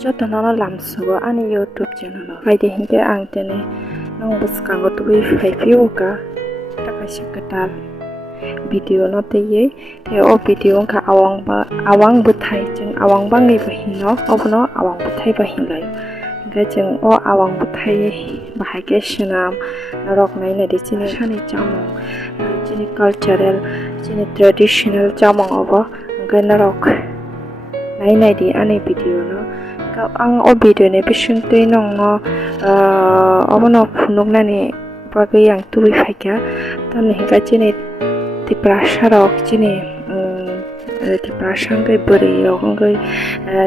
Jotono lamsugo ani YouTube channel haide hinge ang tene nong buskango tubi faipiu ka takasi ketal video no teye te o video ka awang Bwthai jeng awang Bangwi bahino obno Awang Bwthai bahinlai ga jeng o Awang Bwthai bahai senam narok nai na chini sani jamong chini cultural chini traditional jamong obo ga narok nai di ani video no ang o video ni bising tui nong no omono phunuk nani bagui ang tui phaika tamni hinga chini Tripura rok chini Tripura sangai buri rok ngai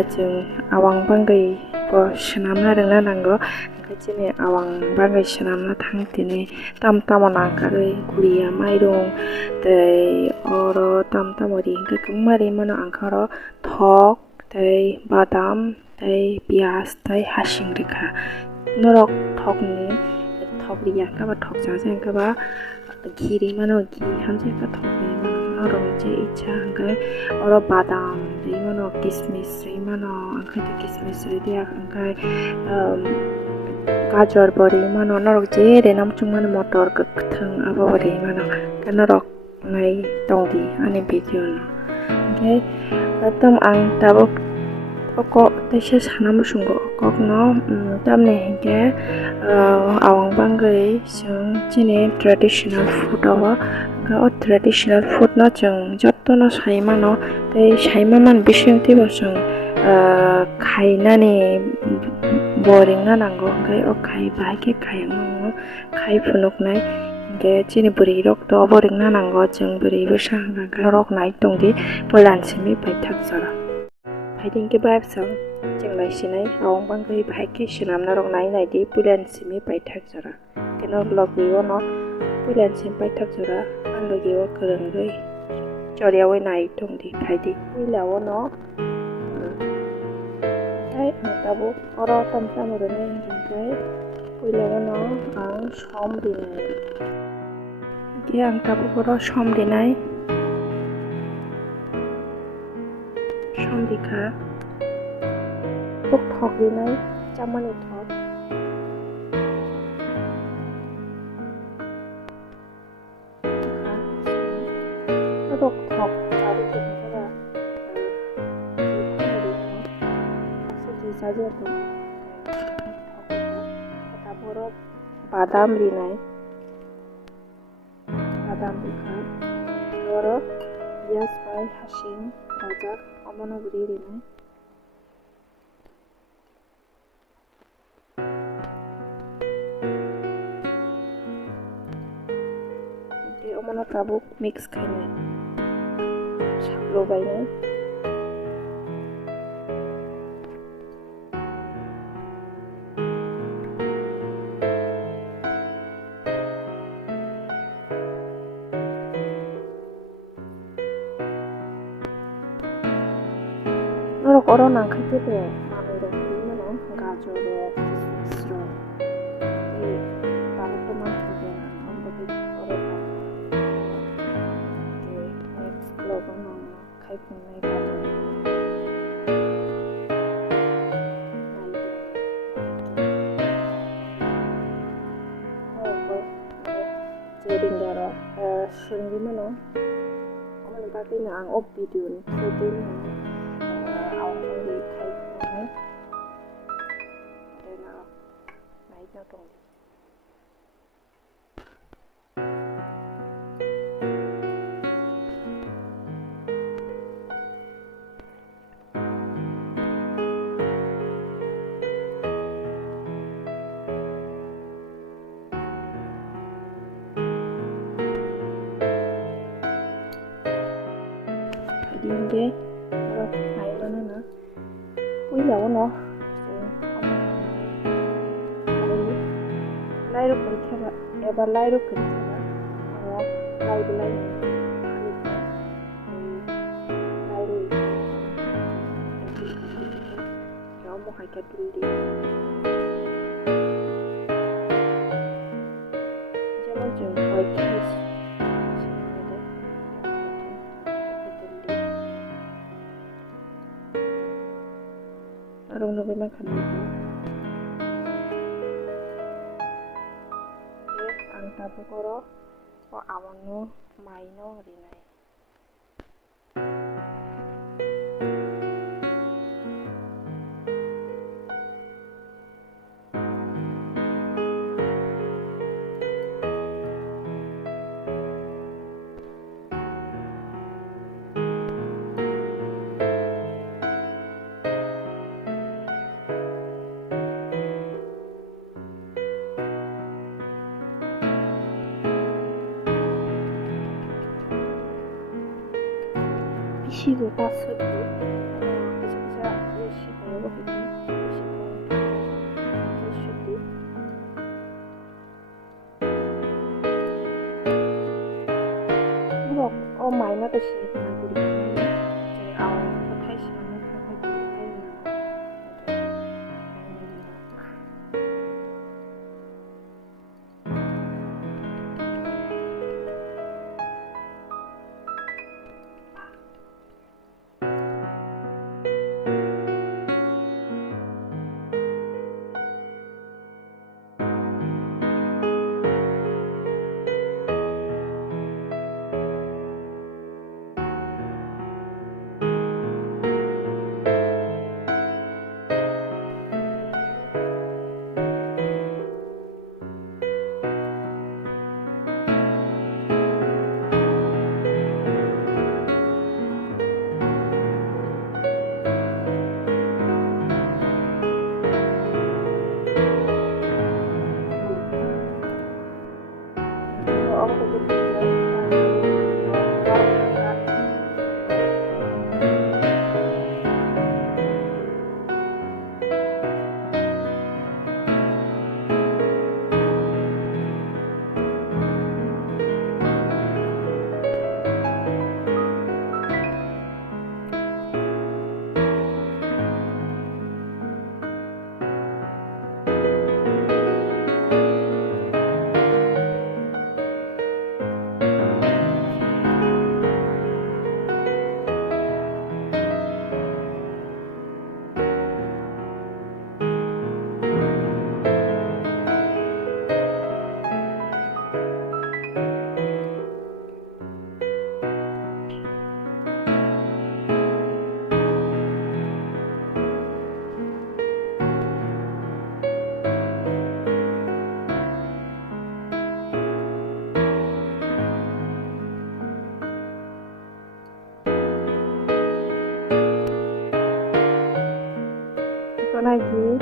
jeng Awang Bangwi bo senamna rengna nango hinga chini Awang Bangwi senamna thangtini tamtamo nangkarui guria mairung tei oro tamtamori hinga kungmari mano angkaro thok tei badam tei pias tei hasing rikha norok thokni thok riya ka ba thok jajeng ka ba giri mano gi hamje ka thokni mano norok je icha hangkai oro badam rei mano kismis rei mano angkai te kismis rei dia angkai gajor bori mano norok je re namchung mano motor kathang abo rei mano ka norok nai tongdi ani video no okay tam ang tabok oko taisa sanam sungo kok no tamne hinge Awang Bangwi jeng chini traditional food abo ga o traditional food no jeng jotono saimano tei saimaman bising tibo jeng khainani boring na nango gai o khai bai ke khayang nango khai phunuk nai ge chini buri rok to boring na nango jeng buri busang ga rok nai tongdi polan simi pai thak jara haiding ke bab sang jenglai sinai Awang Bangwi bahai ke senamna rok nai di pulan simi pai thak jara keno blog biwo no pulan sim pai thak jara anglo giwo kerenggai choriawe nai tongdi haidi puilawo no hai angtabo oro tamtamo rene hingkai puilawo no ang som dinai ge angtabo oro som dinai dikha thok dinai chamani thok thok chari ke kara saja to taporo badam dinai badam dikha oro pias bai hasing rajak omono buri dinai omono tabuk mix khainai saklo bainai norok oro nangkai te manui rok mano gajor rok kismis rok ei tabuk to manthoge amboki oro next vlog no khai phungnai gajor jeringgaro sungri mano amon bagui na ang op video ni photo ni Awang Bangwi khai phungnai rena nai na tongdi dinge nai mana na puilawo no lairo kunthaba eba lairo kunthaba lairo lairo mo haika duldi jemon jeng hoikis Arung nabi makan itu. Ang tabu koro o awang no mai no rinai. Sigo pasut bisa sigo ya begitu sigo sigo oh main atau sih aku di jadi awang bethai sih mana kakak di air lagi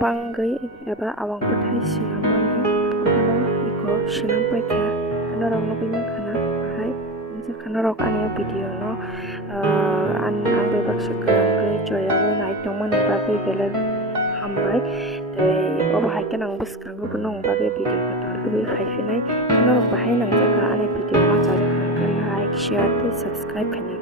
Bangwi एबा Awang Bwthai sinamani kono iko sinam paikha kanorok nugui mankha bahai kanorok ani video no an bai baksa kwrwngwi joyawui nai tongmani bagui belai hambai tei obo hai kanang bwskango bo nong bagui video ko toltwui faifenai kanorok bahai nangjaka ani video ma like share tei subscribe khaina.